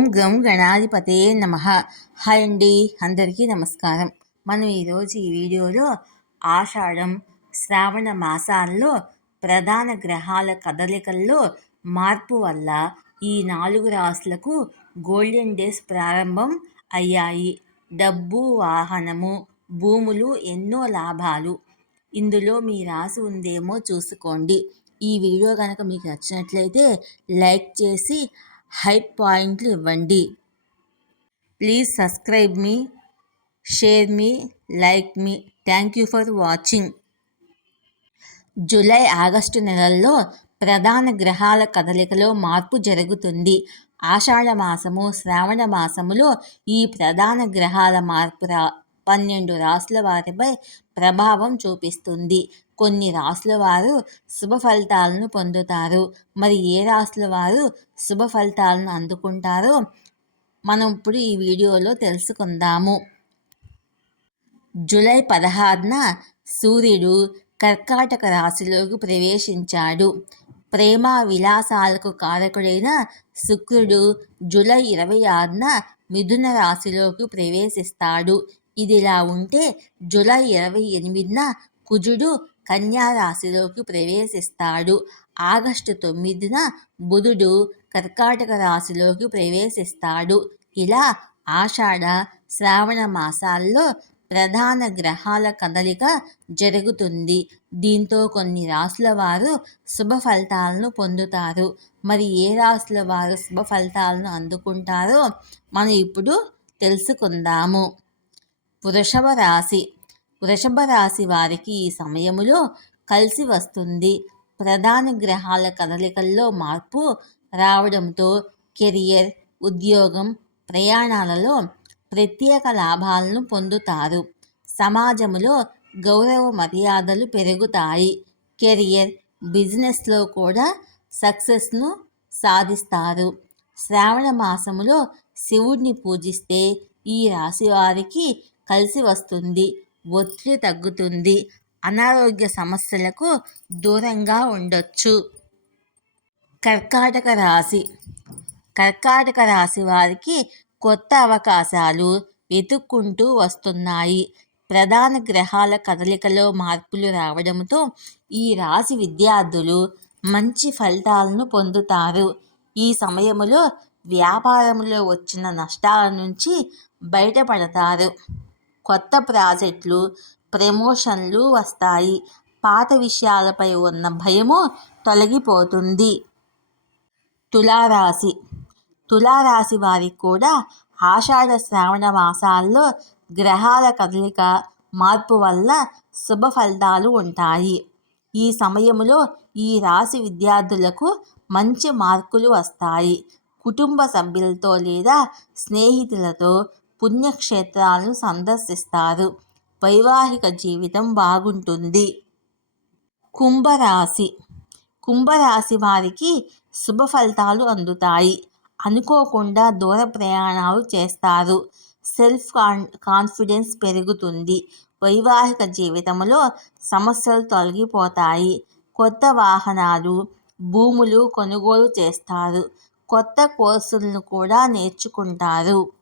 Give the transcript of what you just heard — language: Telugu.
ఓం గం గణాధిపతే నమ. హాయ్ అండి అందరికీ నమస్కారం. మనం ఈరోజు ఈ వీడియోలో ఆషాఢం శ్రావణ మాసాల్లో ప్రధాన గ్రహాల కదలికల్లో మార్పు వల్ల ఈ నాలుగు రాశులకు గోల్డెన్ డేస్ ప్రారంభం అయ్యాయి. డబ్బు వాహనము భూములు ఎన్నో లాభాలు. ఇందులో మీ రాసి ఉందేమో చూసుకోండి. ఈ వీడియో కనుక మీకు నచ్చినట్లయితే లైక్ చేసి హైప్ పాయింట్లు ఇవ్వండి. ప్లీజ్ సబ్స్క్రైబ్ మీ షేర్ మీ like me. Thank you for watching. July August నెలల్లో ప్రధాన గ్రహాల కదలికలో మార్పు జరుగుతుంది. ఆషాఢ మాసము శ్రావణ మాసములో ఈ ప్రధాన గ్రహాల మార్పు రా పన్నెండు రాసుల వారిపై ప్రభావం చూపిస్తుంది. కొన్ని రాసుల వారు శుభ ఫలితాలను పొందుతారు. మరి ఏ రాసుల వారు శుభ ఫలితాలను అందుకుంటారో మనం ఇప్పుడు ఈ వీడియోలో తెలుసుకుందాము. జూలై పదహారున సూర్యుడు కర్కాటక రాశిలోకి ప్రవేశించాడు. ప్రేమ విలాసాలకు కారకుడైన శుక్రుడు జూలై ఇరవై ఆరున మిథున రాశిలోకి ప్రవేశిస్తాడు. ఇదిలా ఉంటే జూలై ఇరవై ఎనిమిదిన కుజుడు కన్యా రాశిలోకి ప్రవేశిస్తాడు. ఆగస్టు తొమ్మిదిన బుధుడు కర్కాటక రాశిలోకి ప్రవేశిస్తాడు. ఇలా ఆషాఢ శ్రావణ మాసాల్లో ప్రధాన గ్రహాల కదలిక జరుగుతుంది. దీంతో కొన్ని రాసుల వారు శుభ ఫలితాలను పొందుతారు. మరి ఏ రాసుల వారు శుభ ఫలితాలను అందుకుంటారో మనం ఇప్పుడు తెలుసుకుందాము. వృషభ రాశి వృషభ రాశి వారికి ఈ సమయములో కలిసి వస్తుంది. ప్రధాన గ్రహాల కదలికల్లో మార్పు రావడంతో కెరియర్ ఉద్యోగం ప్రయాణాలలో ప్రత్యేక లాభాలను పొందుతారు. సమాజంలో గౌరవ మర్యాదలు పెరుగుతాయి. కెరియర్ బిజినెస్లో కూడా సక్సెస్ను సాధిస్తారు. శ్రావణ మాసములో శివుడిని పూజిస్తే ఈ రాశి వారికి కలిసి వస్తుంది. ఒత్తిడి తగ్గుతుంది. అనారోగ్య సమస్యలకు దూరంగా ఉండొచ్చు. కర్కాటక రాశి. కర్కాటక రాశి వారికి కొత్త అవకాశాలు వెతుక్కుంటూ వస్తున్నాయి. ప్రధాన గ్రహాల కదలికలో మార్పులు రావడంతో ఈ రాశి విద్యార్థులు మంచి ఫలితాలను పొందుతారు. ఈ సమయంలో వ్యాపారంలో వచ్చిన నష్టాల నుంచి బయటపడతారు. కొత్త ప్రాజెక్టులు ప్రమోషన్లు వస్తాయి. పాత విషయాలపై ఉన్న భయము తొలగిపోతుంది. తులారాశి. తులారాశి వారికి కూడా ఆషాఢ శ్రావణ మాసాల్లో గ్రహాల కదలిక మార్పు వల్ల శుభ ఫలితాలు ఉంటాయి. ఈ సమయంలో ఈ రాశి విద్యార్థులకు మంచి మార్కులు వస్తాయి. కుటుంబ సభ్యులతో లేదా స్నేహితులతో పుణ్యక్షేత్రాలను సందర్శిస్తారు. వైవాహిక జీవితం బాగుంటుంది. కుంభరాశి. కుంభరాశి వారికి శుభ ఫలితాలు అందుతాయి. అనుకోకుండా దూర ప్రయాణాలు చేస్తారు. సెల్ఫ్ కాన్ కాన్ఫిడెన్స్ పెరుగుతుంది. వైవాహిక జీవితంలో సమస్యలు తొలగిపోతాయి. కొత్త వాహనాలు భూములు కొనుగోలు చేస్తారు. కొత్త కోర్సులను కూడా నేర్చుకుంటారు.